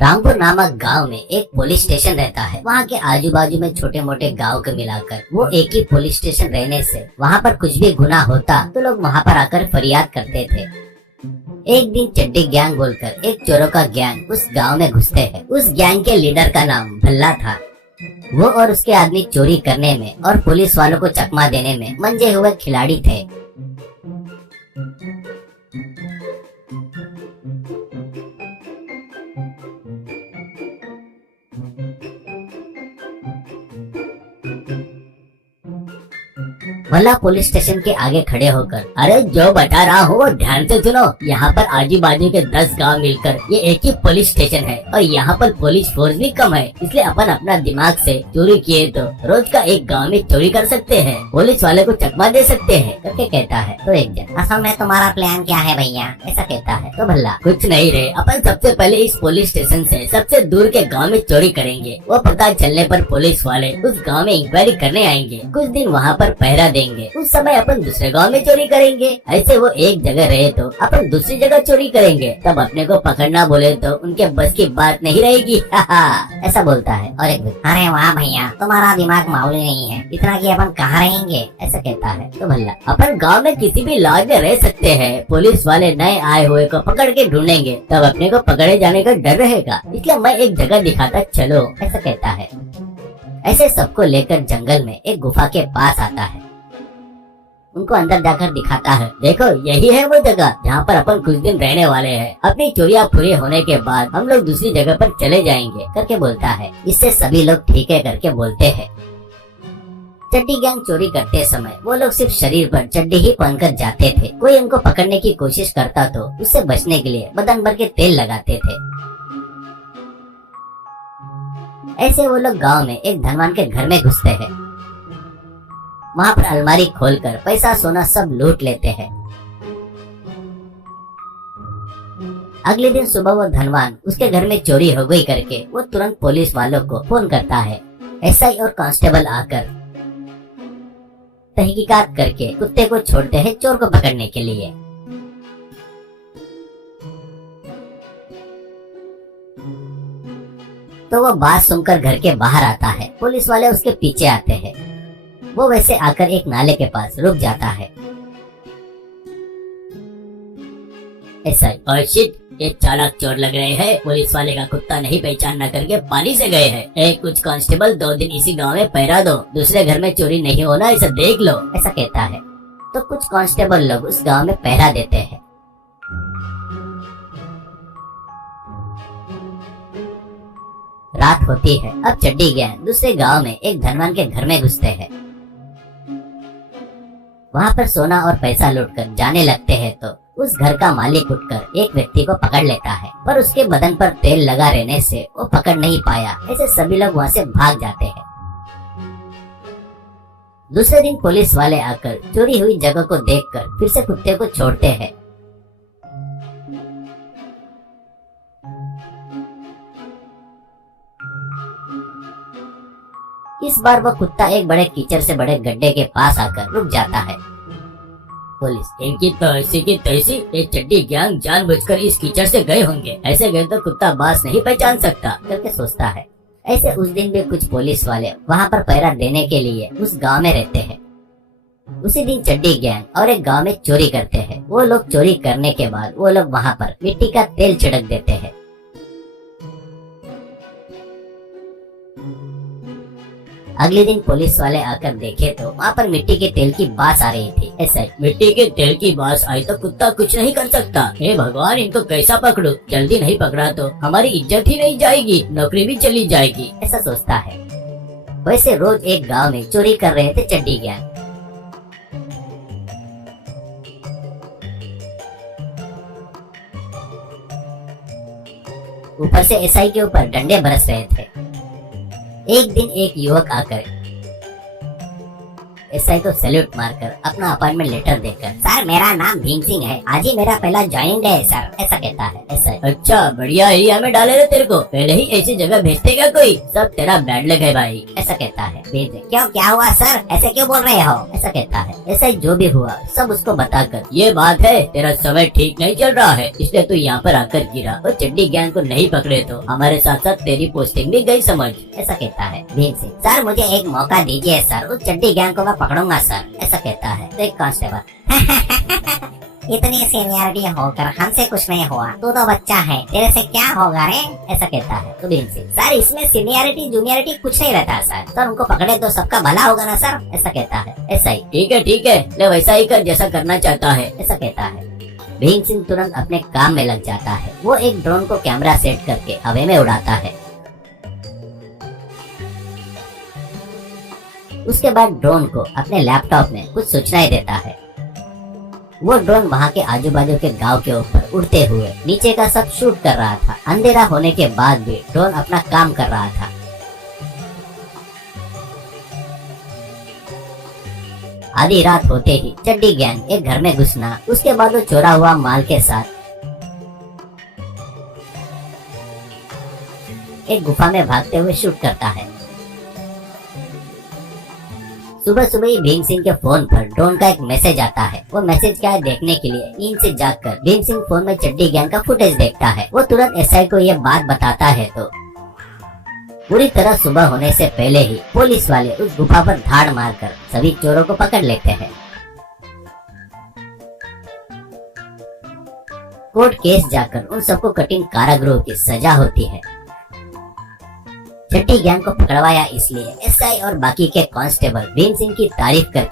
रामपुर नामक गांव में एक पुलिस स्टेशन रहता है। वहाँ के आजू बाजू में छोटे मोटे गांव को मिलाकर वो एक ही पुलिस स्टेशन रहने से वहाँ पर कुछ भी गुनाह होता तो लोग वहाँ पर आकर फरियाद करते थे। एक दिन चड्डी गैंग बोलकर एक चोरों का गैंग उस गांव में घुसते हैं। उस गैंग के लीडर का नाम भल्ला था। वो और उसके आदमी चोरी करने में और पुलिस वालों को चकमा देने में मंजे हुए खिलाड़ी थे। भला पुलिस स्टेशन के आगे खड़े होकर, अरे जो बता रहा हूँ वो ध्यान से सुनो। यहाँ पर आजू बाजू के 10 गांव मिलकर ये एक ही पुलिस स्टेशन है और यहाँ पर पुलिस फोर्स भी कम है, इसलिए अपन अपना दिमाग से चोरी किए तो रोज का एक गांव में चोरी कर सकते हैं, पुलिस वाले को चकमा दे सकते हैं करके कहता है। तो एक जन, असल में तुम्हारा प्लान क्या है भैया, ऐसा कहता है। तो भल्ला, कुछ नहीं रे, अपन सबसे पहले इस पुलिस स्टेशन से सबसे दूर के गाँव में चोरी करेंगे। वो पता चलने पर पुलिस वाले उस गाँव में इंक्वायरी करने आएंगे, कुछ दिन वहाँ पर पहरा देंगे। उस समय अपन दूसरे गांव में चोरी करेंगे। ऐसे वो एक जगह रहे तो अपन दूसरी जगह चोरी करेंगे, तब अपने को पकड़ना बोले तो उनके बस की बात नहीं रहेगी। ऐसा बोलता है। और एक व्यक्ति, अरे वाह भैया, तुम्हारा दिमाग मामूली नहीं है, इतना कि अपन कहाँ रहेंगे, ऐसा कहता है। तो भल्ला, अपन गाँव में किसी भी लॉज में रह सकते हैं, पुलिस वाले नए आए हुए को पकड़ के ढूंढेंगे, तब अपने को पकड़े जाने का डर रहेगा, इसलिए मैं एक जगह दिखाता चलो, ऐसा कहता है। ऐसे सबको लेकर जंगल में एक गुफा के पास आता है। उनको अंदर जाकर दिखाता है, देखो यही है वो जगह जहाँ पर अपन कुछ दिन रहने वाले हैं। अपनी चोरियां पूरी होने के बाद हम लोग दूसरी जगह पर चले जाएंगे करके बोलता है। इससे सभी लोग ठीक है करके बोलते हैं। चड्डी गैंग चोरी करते समय वो लोग सिर्फ शरीर पर चड्डी ही पहनकर जाते थे। कोई उनको पकड़ने की कोशिश करता तो उससे बचने के लिए बदन भर के तेल लगाते थे। ऐसे वो लोग गाँव में एक धनवान के घर में घुसते हैं। वहाँ पर अलमारी खोलकर पैसा सोना सब लूट लेते हैं। अगले दिन सुबह वो धनवान उसके घर में चोरी हो गई करके वो तुरंत पुलिस वालों को फोन करता है। एसआई और कांस्टेबल आकर तहकीकात करके कुत्ते को छोड़ते हैं चोर को पकड़ने के लिए। तो वो बात सुनकर घर के बाहर आता है। पुलिस वाले उसके पीछे आते हैं। वो वैसे आकर एक नाले के पास रुक जाता है। ऐसा, शिट, ये चालाक चोर लग रहे हैं, पुलिस वाले का कुत्ता नहीं पहचान न करके पानी से गए हैं। कुछ कांस्टेबल 2 दिन इसी गांव में पहरा दो, दूसरे घर में चोरी नहीं होना, इसे देख लो, ऐसा कहता है। तो कुछ कांस्टेबल लोग उस गांव में पहरा देते हैं। रात होती है। अब चड्डी गैंग दूसरे गांव में एक धनवान के घर में घुसते हैं। वहाँ पर सोना और पैसा लूटकर जाने लगते हैं तो उस घर का मालिक उठकर एक व्यक्ति को पकड़ लेता है, पर उसके बदन पर तेल लगा रहने से वो पकड़ नहीं पाया। ऐसे सभी लोग वहाँ से भाग जाते हैं। दूसरे दिन पुलिस वाले आकर चोरी हुई जगह को देखकर फिर से कुत्ते को छोड़ते हैं। इस बार वह कुत्ता एक बड़े कीचड़ से बड़े गड्ढे के पास आकर रुक जाता है। पुलिस, इनकी तो ऐसी की तैसी, ये चड्डी गैंग जानबूझकर इस कीचड़ से गए होंगे, ऐसे गए तो कुत्ता बास नहीं पहचान सकता करके सोचता है। ऐसे उस दिन भी कुछ पुलिस वाले वहाँ पर पहरा देने के लिए उस गांव में रहते हैं। उसी दिन चड्डी गैंग और एक गांव में चोरी करते हैं। वो लोग चोरी करने के बाद वो लोग वहाँ पर मिट्टी का तेल छिड़क देते हैं। अगले दिन पुलिस वाले आकर देखे तो वहाँ पर मिट्टी के तेल की बास आ रही थी। ऐसा, मिट्टी के तेल की बास आई तो कुत्ता कुछ नहीं कर सकता। हे भगवान, इनको कैसा पकड़ूं? जल्दी नहीं पकड़ा तो हमारी इज्जत ही नहीं जाएगी, नौकरी भी चली जाएगी, ऐसा सोचता है। वैसे रोज एक गांव में चोरी कर रहे थे चड्डी गैंग। ऊपर से एसआई के ऊपर डंडे बरस रहे थे। एक दिन एक युवक आकर एसआई को सैल्यूट मारकर अपना अपॉइंटमेंट लेटर देकर, सर मेरा नाम भीम सिंह है, आज ही मेरा पहला ज्वाइनिंग डे है सर, ऐसा कहता है एसआई। अच्छा बढ़िया एरिया में डाले रे तेरे को, पहले ही ऐसी जगह भेजते क्या कोई, सब तेरा बैड लक है भाई, ऐसा कहता है भीम सिंह। क्यों क्या हुआ सर, ऐसे क्यों बोल रहे हो, ऐसा कहता है एसआई। जो भी हुआ सब उसको बताकर, ये बात है तेरा समय ठीक नहीं चल रहा है, इसलिए तू यहाँ पर आकर गिरा, और चड्डी गैंग को नहीं पकड़े तो हमारे साथ साथ तेरी पोस्टिंग भी गई समझ, ऐसा कहता है भीम सिंह। सर मुझे एक मौका दीजिए सर, उस चड्डी गैंग को मैं पकड़ूंगा सर, ऐसा कहता है। तो एक कांस्टेबल इतनी सीनियरिटी होकर हमसे कुछ नहीं हुआ, तू तो बच्चा है, तेरे से क्या होगा रे, ऐसा कहता है। तो भीम सिंह, सर इसमें सीनियरिटी जूनियरिटी कुछ नहीं रहता सर उनको पकड़े तो सबका भला होगा ना सर, ऐसा कहता है एसआई। ठीक है ले वैसा ही कर जैसा करना चाहता है, ऐसा कहता है। भीम सिंह तुरंत अपने काम में लग जाता है। वो एक ड्रोन को कैमरा सेट करके हवा में उड़ाता है। उसके बाद ड्रोन को अपने लैपटॉप में कुछ सूचनाएं देता है। वो ड्रोन वहाँ के आजू बाजू के गांव के ऊपर उड़ते हुए नीचे का सब शूट कर रहा था। अंधेरा होने के बाद भी ड्रोन अपना काम कर रहा था। आधी रात होते ही चड्डी गैंग एक घर में घुसना, उसके बाद वो चोरा हुआ माल के साथ एक गुफा में भागते हुए शूट करता है। सुबह सुबह ही भीम सिंह के फोन पर ड्रोन का एक मैसेज आता है। वो मैसेज क्या है देखने के लिए नींद से जागकर भीम सिंह फोन में चड्डी गैंग का फुटेज देखता है। वो तुरंत एसआई को ये बात बताता है तो पूरी तरह सुबह होने से पहले ही पुलिस वाले उस गुफा पर धाड़ मारकर सभी चोरों को पकड़ लेते हैं। कोर्ट केस जाकर उन सबको कठिन कारागृह की सजा होती है। चड्डी गैंग को पकड़वाया इसलिए एसआई और बाकी के कांस्टेबल भीम सिंह की तारीफ करके